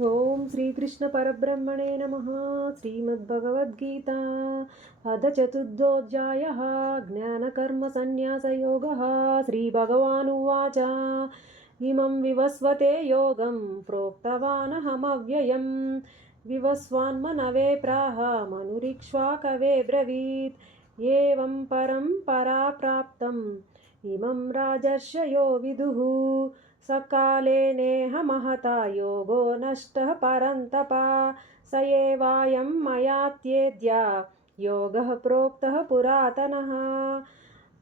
ఓం శ్రీకృష్ణ పరబ్రహ్మణే నమః. శ్రీమద్భగవద్గీత అథ చతుర్థోऽధ్యాయः జ్ఞానకర్మసన్న్యాసయోగः. శ్రీభగవానువాచ ఇమం వివస్వతే యోగం ప్రోక్తవానహమవ్యయం వివస్వాన్మనవే ప్రాహ మనురిక్ష్వాకవే బ్రవీత్. ఏవం పరంపరా ప్రాప్తం ఇమం రాజర్షయో విదుః. సకాలే నేహ మహతా యోగో నష్టః పరంతప. స ఏవాయం మయాత్యేద్య యోగః ప్రోక్తః పురాతనః.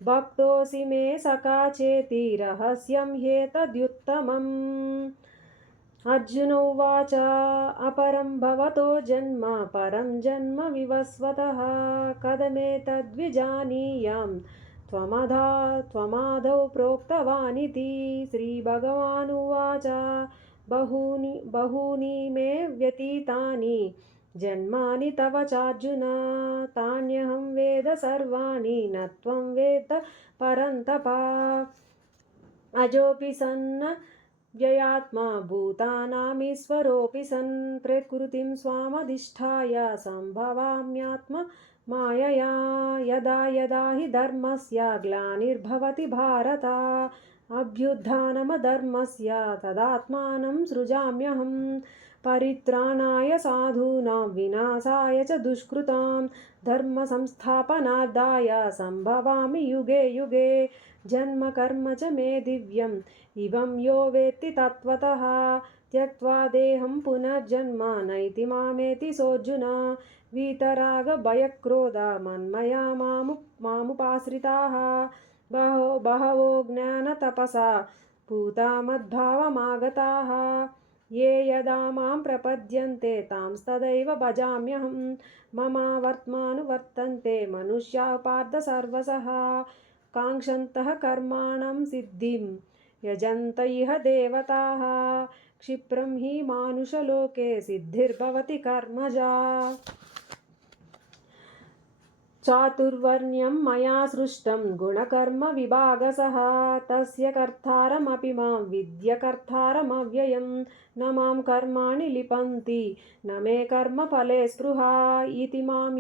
భక్తోऽసి మే సఖా చేతి రహస్యం హ్యేతద్యుత్తమम्. అర్జున ఉవాచ అపరం భవతో జన్మ పరం జన్మ వివస్వతః. కథమేతద్విజానీయాం త్వమాదౌ ప్రోక్తవానితి. శ్రీభగవానువాచ బహూని మే వ్యతీతాని జన్మాని తవ చార్జున. తాన్యహం వేద సర్వాణి న త్వం వేత్త పరంతప. అజోపి సన్న వ్యయాత్మా భూతానామీశ్వరోऽపి సన్. ప్రకృతిం స్వామధిష్ఠాయ సంభవామ్యాత్మ మాయయా. యదా యదా హి ధర్మస్య గ్లానిర్భవతి భారత. అభ్యుత్థానమధర్మస్య తదాత్మానం సృజామ్యహం. పరిత్రాణాయ సాధూనాం వినాశాయ చ దుష్కృతాం. ధర్మ సంస్థాపనార్థాయ సంభవామి యుగే యుగే. జన్మ కర్మ చ మే దివ్యం ఇవం యో వేత్తి తత్వతః. త్యక్త్వా దేహం పునర్జన్మ నైతి మామేతి సోర్జున. వీతరాగ భయక్రోధ మన్మయా మాముపాశ్రితాః. బహవో జ్ఞాన తపసా పూతా మద్భావమాగతాః. ఏ యదా మాం ప్రపద్యంతే తాంస్తదైవ భజామ్యహం. మమావర్త్మానువర్తంతే మనుష్యాః పార్థ సర్వశః. కాంక్షन्तః కర్మాణం సిద్ధిం యజంత ఇహ దేవతాః. క్షిప్రం హి మానుషలోకే సిద్ధిర్భవతి కర్మజా. చాతుర్వర్ణ్యం మయా సృష్టం గుణకర్మ విభాగశః. తస్య కర్తారమపి మాం విద్య కర్తారమవ్యయం. న మాం కర్మాణి లిపంతి న మే కర్మఫలే స్పృహా. ఇతి మాం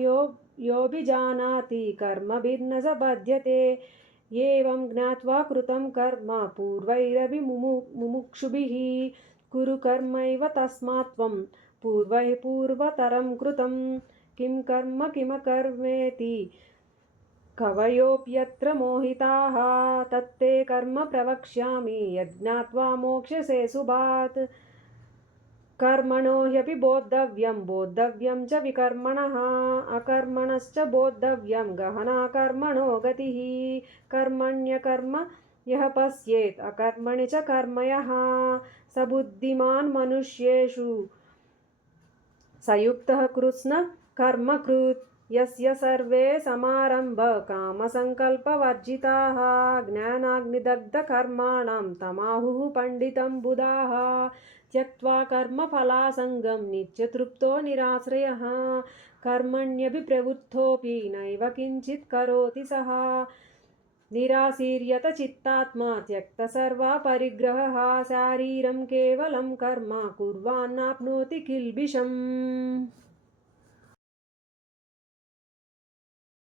యోభిజానాతి కర్మభిర్న స బధ్యతే. ఏవం జ్ఞాత్వా కృతం కర్మ పూర్వైరపి ముముక్షుభిః. కురు కర్మైవ తస్మాత్ త్వం పూర్వతరం కృతం. కిం కర్మ కిమకర్మేతి కవయోప్యత్ర మోహితాః. తత్తే కర్మ ప్రవక్ష్యామి యజ్ఞాత్వా మోక్ష్యసే శుభాత్. కర్మణో హ్యపి బోద్ధవ్యం చ వికర్మణః. అకర్మణశ్చ బోద్ధవ్యం గహనా కర్మణో గతిః. కర్మణ్యకర్మ యః పశ్యేత్ అకర్మణి చ కర్మ యః. స బుద్ధిమాన్ మనుష్యేషు సయుక్తః కృత్స్న కర్మకృత్. యస్య సర్వే సమారంభ కామసంకల్పవర్జితాః. జ్ఞానాగ్నిదగ్ధ కర్మాణం తమాహుః పండితం బుధాః. త్యక్త్వా కర్మఫలాసంగం నిత్యతృప్తో నిరాశ్రయః. కర్మణ్యభిప్రవృత్తోऽపి నైవ కించిత్ కరోతి సః. నిరాశీర్యత చిత్తాత్మా త్యక్త సర్వ పరిగ్రహः. శారీరం కేవలం కర్మ కుర్వాన్నాప్నోతి కిల్బిషం.